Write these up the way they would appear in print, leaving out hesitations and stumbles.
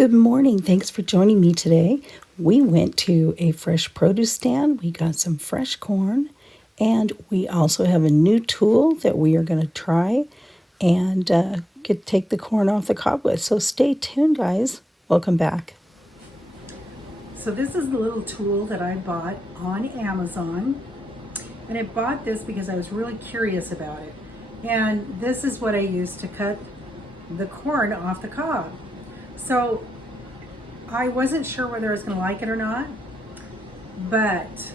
Good morning. Thanks for joining me today. We went to a fresh produce stand. We got some fresh corn, and we also have a new tool that we are going to try and take the corn off the cob with. So stay tuned, guys. Welcome back. So this is the little tool that I bought on Amazon, and I bought this because I was really curious about it. And this is what I used to cut the corn off the cob. So I wasn't sure whether I was going to like it or not, but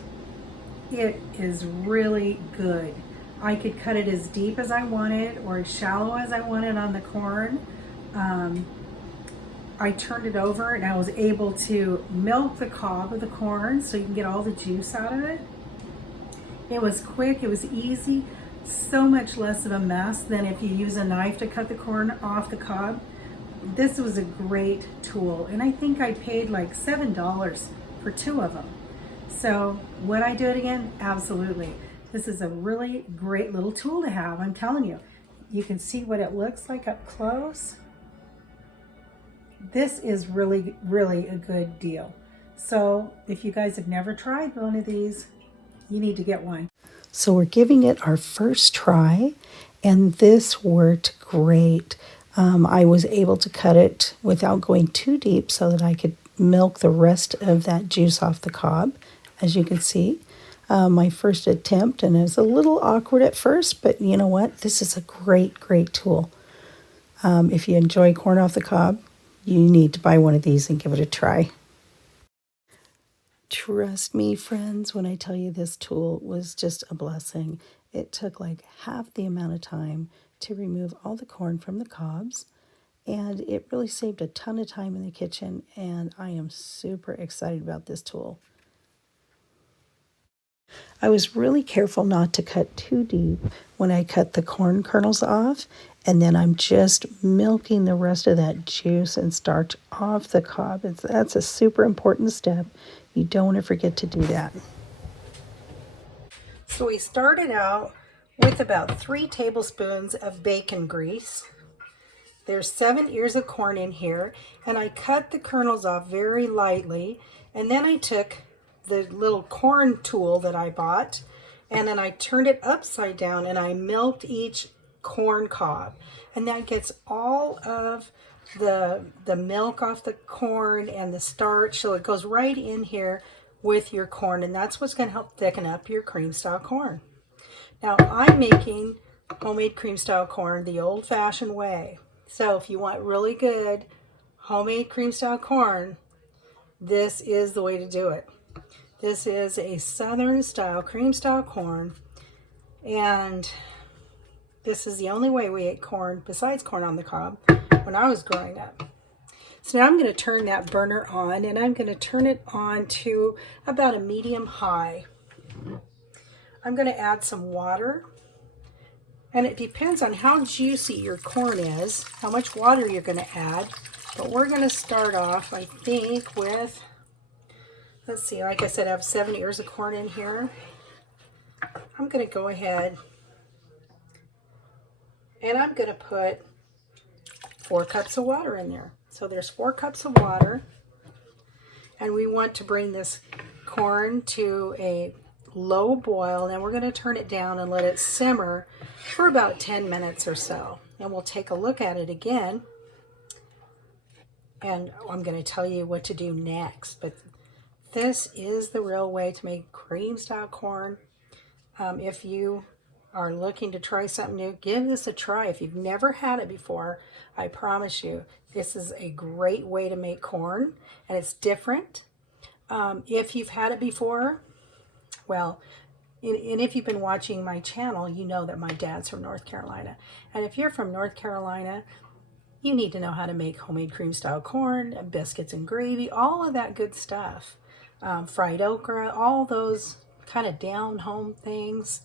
it is really good. I could cut it as deep as I wanted or as shallow as I wanted on the corn. I turned it over and I was able to milk the cob of the corn so you can get all the juice out of it. It was quick, it was easy, so much less of a mess than if you use a knife to cut the corn off the cob. This was a great tool, and I think I paid like $7 for 2 of them. So would I do it again? Absolutely. This is a really great little tool to have, I'm telling you. You can see what it looks like up close. This is really, really a good deal. So if you guys have never tried one of these, you need to get one. So we're giving it our first try, and this worked great. I was able to cut it without going too deep so that I could milk the rest of that juice off the cob, as you can see. My first attempt, and it was a little awkward at first, but you know what? This is a great, great tool. If you enjoy corn off the cob, you need to buy one of these and give it a try. Trust me, friends, when I tell you this tool was just a blessing. It took like half the amount of time to remove all the corn from the cobs, and it really saved a ton of time in the kitchen, and I am super excited about this tool. I was really careful not to cut too deep when I cut the corn kernels off, and then I'm just milking the rest of that juice and starch off the cob. That's a super important step. You don't want to forget to do that. So we started out with about 3 tablespoons of bacon grease. There's 7 ears of corn in here, and I cut the kernels off very lightly, and then I took the little corn tool that I bought, and then I turned it upside down and I milked each corn cob, and that gets all of the milk off the corn and the starch, so it goes right in here with your corn, and that's what's going to help thicken up your cream style corn. Now I'm making homemade cream style corn the old-fashioned way, so if you want really good homemade cream style corn, this is the way to do it. This is a southern style cream style corn, and this is the only way we ate corn besides corn on the cob when I was growing up. So now I'm going to turn that burner on, and I'm going to turn it on to about a medium high. I'm going to add some water, and it depends on how juicy your corn is, how much water you're going to add, but we're going to start off, I think, with, let's see, like I said, I have 7 ears of corn in here. I'm going to go ahead and I'm going to put 4 cups of water in there. So there's 4 cups of water, and we want to bring this corn to a low boil, and we're going to turn it down and let it simmer for about 10 minutes or so. And we'll take a look at it again, and I'm going to tell you what to do next. But this is the real way to make cream style corn. If you are looking to try something new, give this a try. If you've never had it before, I promise you, this is a great way to make corn, and it's different. If you've had it before, well, and if you've been watching my channel, you know that my dad's from North Carolina. And if you're from North Carolina, you need to know how to make homemade cream style corn, biscuits and gravy, all of that good stuff. Fried okra, all those kind of down-home things.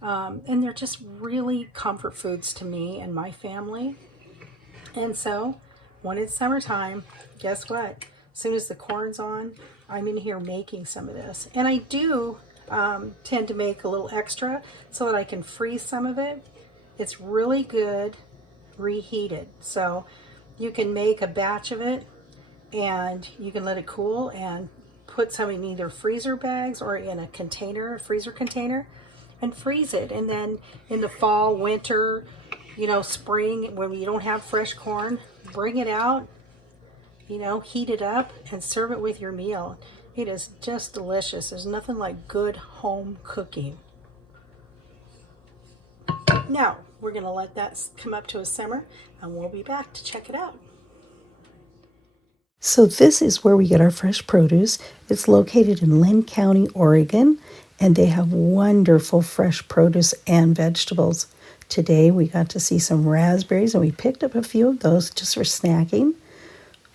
And they're just really comfort foods to me and my family. And so, when it's summertime, guess what? As soon as the corn's on, I'm in here making some of this. And I do tend to make a little extra so that I can freeze some of it. It's really good reheated. So you can make a batch of it and you can let it cool and put some in either freezer bags or in a container, a freezer container, and freeze it. And then in the fall, winter, you know, spring, when you don't have fresh corn, bring it out, you know, heat it up and serve it with your meal. It is just delicious. There's nothing like good home cooking. Now, we're gonna let that come up to a simmer and we'll be back to check it out. So this is where we get our fresh produce. It's located in Linn County, Oregon, and they have wonderful fresh produce and vegetables. Today we got to see some raspberries, and we picked up a few of those just for snacking.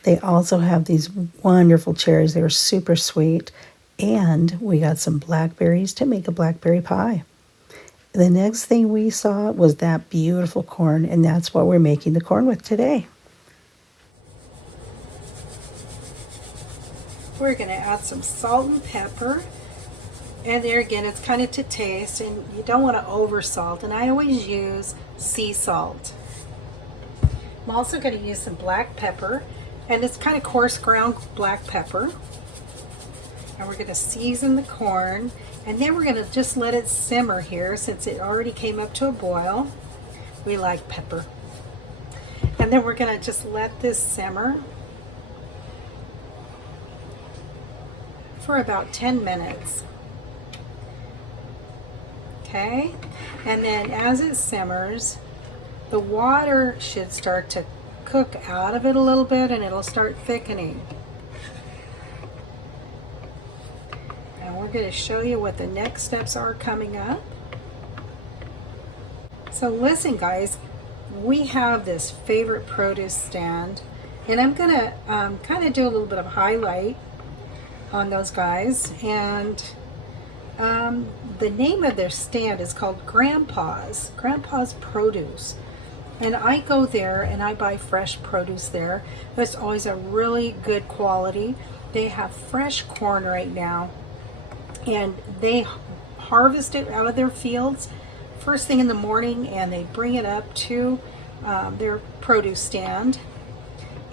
They also have these wonderful cherries. They're super sweet. And we got some blackberries to make a blackberry pie. The next thing we saw was that beautiful corn, and that's what we're making the corn with today. We're going to add some salt and pepper. And there again, it's kind of to taste, and you don't want to over salt. And I always use sea salt. I'm also going to use some black pepper, and it's kind of coarse ground black pepper. And we're going to season the corn, and then we're going to just let it simmer here since it already came up to a boil. We like pepper. And then we're going to just let this simmer for about 10 minutes. Okay, and then as it simmers, the water should start to cook out of it a little bit, and it'll start thickening. And we're going to show you what the next steps are coming up. So listen guys, we have this favorite produce stand, and I'm going to kind of do a little bit of highlight on those guys. And the name of their stand is called Grandpa's Produce, and I go there and I buy fresh produce there. It's always a really good quality. They have fresh corn right now, and they harvest it out of their fields first thing in the morning, and they bring it up to their produce stand.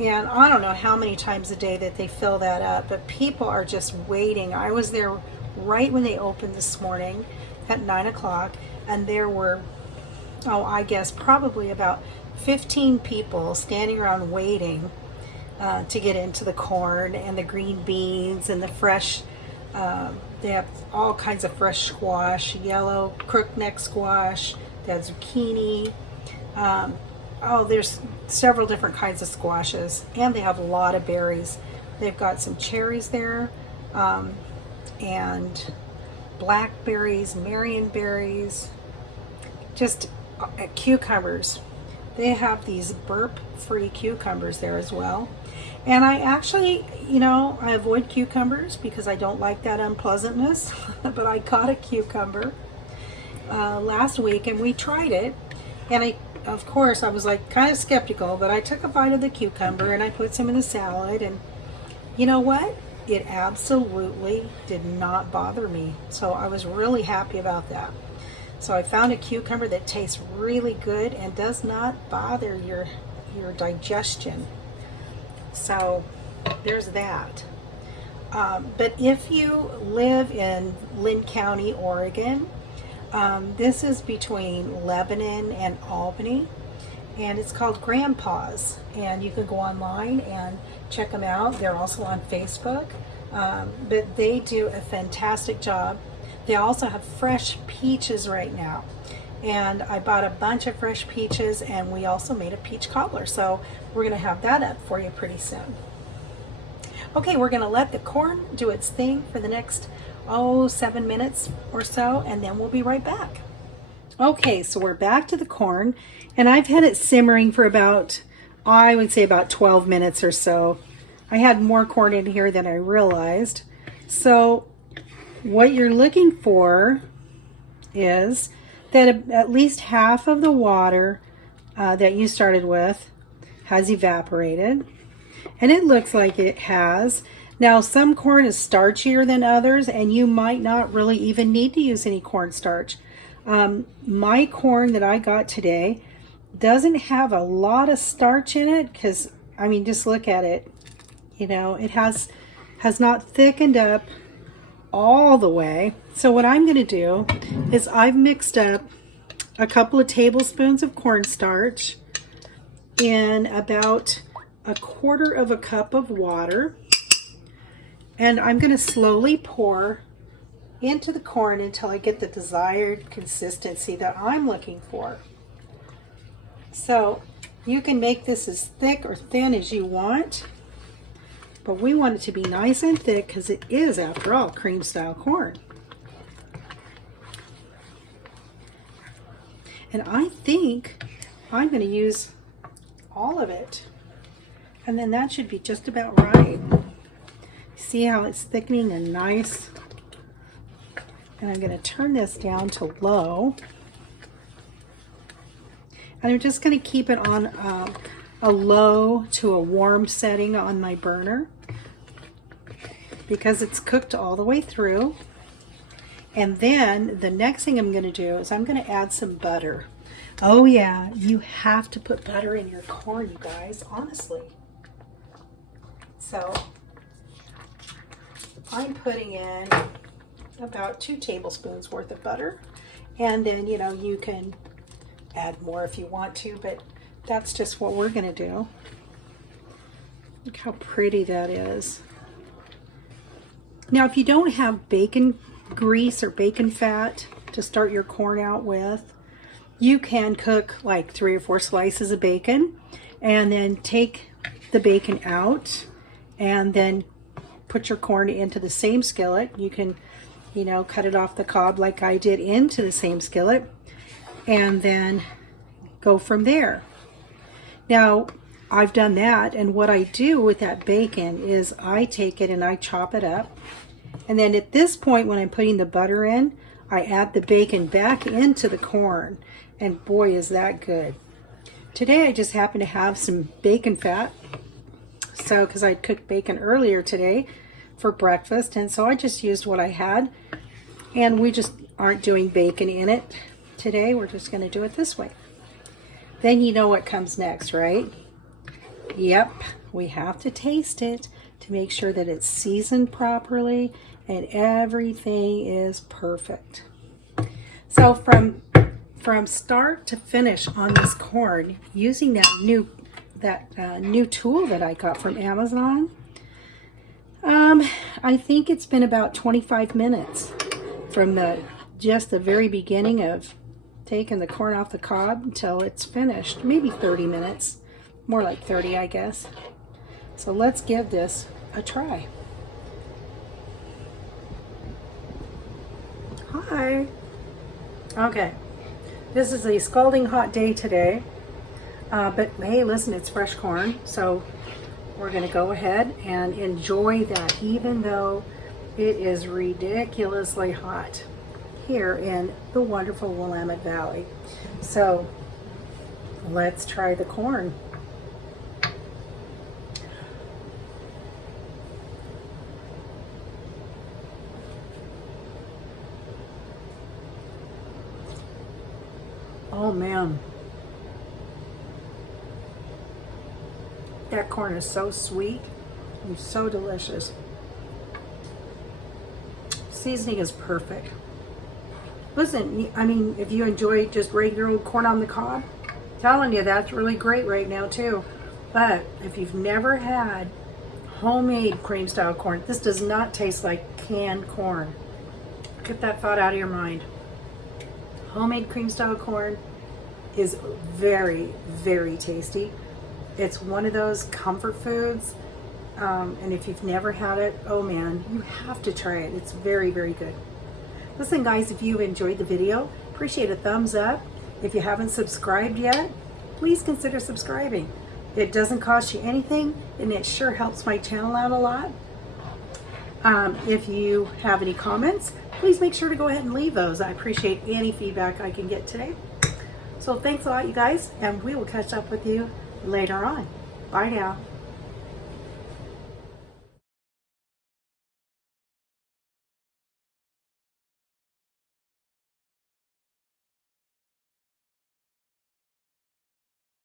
And I don't know how many times a day that they fill that up, but people are just waiting. I was there right when they opened this morning at 9 o'clock, and there were, I guess probably about 15 people standing around waiting to get into the corn and the green beans and the fresh, they have all kinds of fresh squash, yellow crookneck squash, they have zucchini, there's several different kinds of squashes, and they have a lot of berries. They've got some cherries there, and blackberries, marionberries, just cucumbers. They have these burp-free cucumbers there as well. And I actually, I avoid cucumbers because I don't like that unpleasantness, but I got a cucumber last week and we tried it, and of course I was like kind of skeptical, but I took a bite of the cucumber and I put some in a salad, and you know what? It absolutely did not bother me. So I was really happy about that. So I found a cucumber that tastes really good and does not bother your digestion. So there's that. But if you live in Linn County, Oregon, this is between Lebanon and Albany, and it's called Grandpa's, and you can go online and check them out. They're also on Facebook, but they do a fantastic job. They also have fresh peaches right now, and I bought a bunch of fresh peaches, and we also made a peach cobbler, so we're going to have that up for you pretty soon. Okay, we're going to let the corn do its thing for the next 7 minutes or so, and then we'll be right back. Okay, so we're back to the corn, and I've had it simmering for about, I would say about 12 minutes or so. I had more corn in here than I realized. So what you're looking for is that at least half of the water that you started with has evaporated, and it looks like it has. Now, some corn is starchier than others, and you might not really even need to use any cornstarch. My corn that I got today doesn't have a lot of starch in it because, I mean, just look at it. You know, it has not thickened up all the way. So what I'm going to do is I've mixed up a couple of tablespoons of cornstarch in about 1/4 cup of water. And I'm going to slowly pour into the corn until I get the desired consistency that I'm looking for. So you can make this as thick or thin as you want, but we want it to be nice and thick because it is, after all, cream style corn. And I think I'm going to use all of it, and then that should be just about right. See how it's thickening and nice? And I'm going to turn this down to low. And I'm just going to keep it on a low to a warm setting on my burner because it's cooked all the way through. And then the next thing I'm going to do is I'm going to add some butter. Oh yeah, you have to put butter in your corn, you guys, honestly. So I'm putting in about 2 tablespoons worth of butter, and then you can add more if you want to, but that's just what we're going to do. Look how pretty that is. Now if you don't have bacon grease or bacon fat to start your corn out with, you can cook like 3 or 4 slices of bacon and then take the bacon out and then put your corn into the same skillet. You can cut it off the cob like I did into the same skillet, and then go from there. Now, I've done that, and what I do with that bacon is I take it and I chop it up, and then at this point when I'm putting the butter in, I add the bacon back into the corn, and boy is that good. Today I just happen to have some bacon fat, so because I cooked bacon earlier today for breakfast, and so I just used what I had, and we just aren't doing bacon in it today. We're just going to do it this way. Then you know what comes next, right? Yep, we have to taste it to make sure that it's seasoned properly and everything is perfect. So from start to finish on this corn, using that new tool that I got from Amazon, I think it's been about 25 minutes from just the very beginning of taking the corn off the cob until it's finished. Maybe 30 minutes, more like 30, I guess. So let's give this a try. Hi. Okay, this is a scalding hot day today, but hey, listen, it's fresh corn, so we're going to go ahead and enjoy that, even though it is ridiculously hot here in the wonderful Willamette Valley. So let's try the corn. Oh man, that corn is so sweet and so delicious. Seasoning is perfect. Listen, I mean, if you enjoy just regular old corn on the cob, telling you that's really great right now too. But if you've never had homemade cream style corn, this does not taste like canned corn. Get that thought out of your mind. Homemade cream style corn is very, very tasty. It's one of those comfort foods, and if you've never had it, oh man, you have to try it. It's very, very good. Listen guys, if you enjoyed the video, appreciate a thumbs up. If you haven't subscribed yet, please consider subscribing. It doesn't cost you anything, and it sure helps my channel out a lot. If you have any comments, please make sure to go ahead and leave those. I appreciate any feedback I can get today. So thanks a lot, you guys, and we will catch up with you later on. Bye now.